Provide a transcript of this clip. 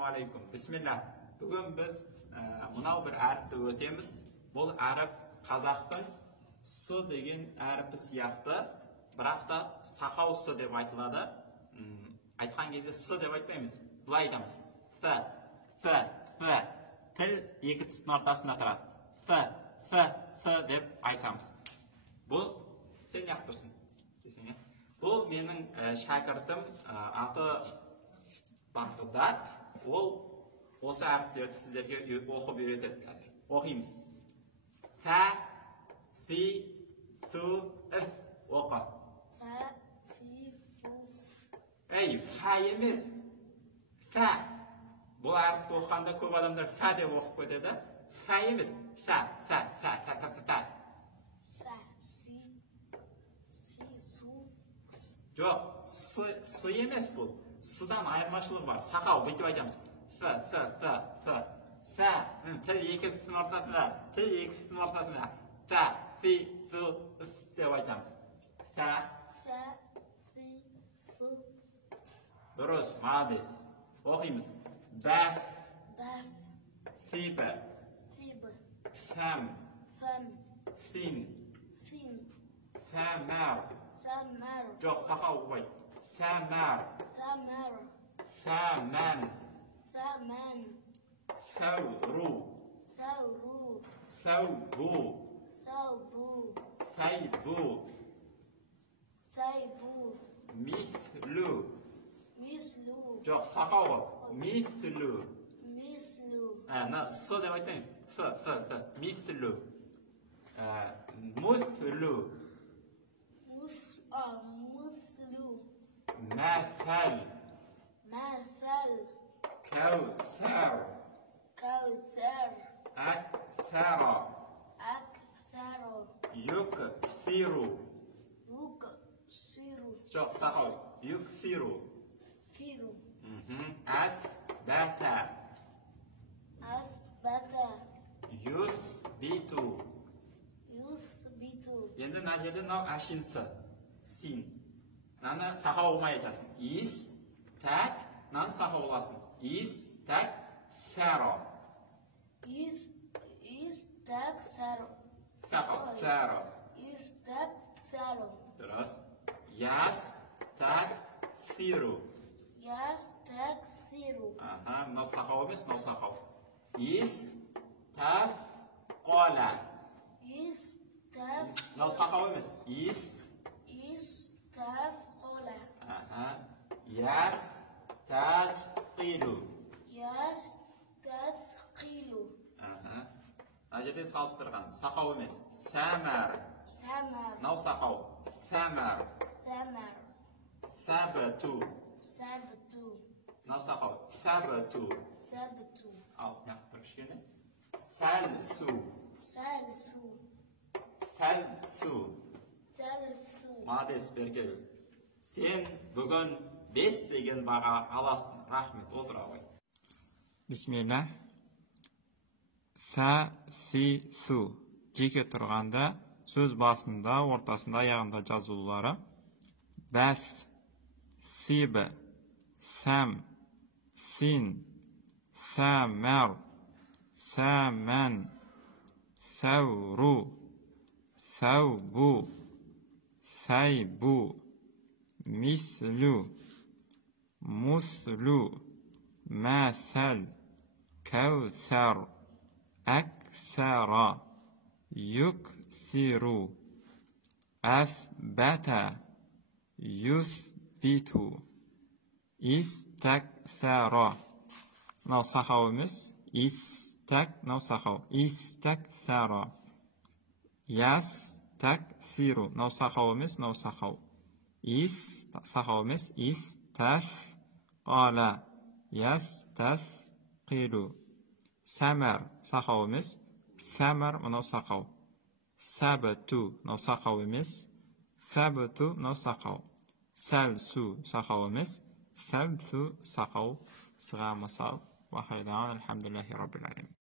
Ассалаумағалейкум. Бисмилlah. Бүгін біз мынау бір әріпті өтеміз. Бұл әріп қазақтың с деген әріпі сияқты, бірақ та сақау с деп айтылады. Айтқан кезде с деп айтпаймыз. Былай айтамыз. Т. Тіл екі тістің ортасында тұрады. Т деп айтамыз. Бұл сен неғып тұрсың? Бұл менің шәкіртім, аты Бағдат. Ол осы әріптерді сіздерге оқып үйретеді қазір. Оқимыз. Фә, фи, фу, іф. Оқы. Фә, фи, фу. Әй, фә емес. Фә. Бұл әріпті оқығанда көп адамдар фә деп оқып кетеді. Фә емес. Фә. Сә, си, су. Жоқ, с емес бұл. С-дан айырмашылығы бар. Сақау, бүйтіп айтамыз. Фә. Тіл екі тістің ортасында. Фә, фи, фу, үф деп айтамыз. Фә. Фә, фи, фу. Дұрыс, молодец. Оқимыз. Бәф. Бәф. Фибі. Фибі. Фәм. Фәм. Фин. Фин. Фәмәр. Сәмәр. Жоқ, сақау қойды. Фәмәр. Сәмәр. Фәмән. Сәмән. Фәуру. Сәуру. Фәубу. Сәубу. Фәйбу. Сәйбу. Мислу. Мислу. Жоқ, сақау ғой. Мислу. Мислу. С деп айтайын. Ф. Мислу. Муслу. Муслу. Мәсәл. Мәсәл. Кәусәр. Кәусәр. Әксәра. Әксәр. Юксиру. Юксиру. Жоқ, сақау. Юксиру. Сиру. Әсбәтә. Асбата. Юсбиту. Юсбиту. Енді мына жерде мынау әшінсі. Син. Мынаны сақау болмай айтасың. Ис, тәк, мынаны сақау боласың. Ис, тәк, сәро. Истәк сәро. Сақау, сәро. Истәк сәро. Дұрыс. Яс, тәк, сиру. Ястәк сиру. Мынау сақау емес, мынау сақау. Ис, тәк, қола. Истәк. Мынау сақау емес. Истәк қола. Яс, тәк, қилу. Ястәк қилу. Мына жерде салыстырған. Сақау емес. Сәмәр. Сәмәр. Мынау сақау. Сәмәр. Сәмәр. Сәбіту. Сәбіту. Мынау сақау. Сәбіту. Сәбіту. Ал, неғып тұр кішкене. Сәлсу. Сәлсу. Фәлсу. Сәлсу. Молодец, Беркел. Сен бүгін 5 деген баға аласың. Рахмет, отыра ғой. Бисмилlah. Сә, си, су. Жеке тұрғанда сөз басында, ортасында, аяғында жазулары. Бәс, сибі, сәм, син, сәмәр, сәмән, сәуру, сәубу, сәйбу, мислу, муслу, мәсәл, кәусәр, әксәра, юксиру, әсбәтә, юсбиту, истәксәра. Мынау сақау емес. Истәк, мынау сақау. Истәксәра. Ястәксиру. Мынау сақау емес, мынау сақау. Сақау емес. Истәфқала. Ястәфқилу. Сәмәр. Сақау емес. Сәмәр, мынау сақау. Сәбіту. Мынау сақау емес. Сәбіту, мынау сақау. Сәлсу. Сақау емес. Сәлсу, сақау. Сыға мысал. Вахайдан, алхамдулиллахи раббил алемин.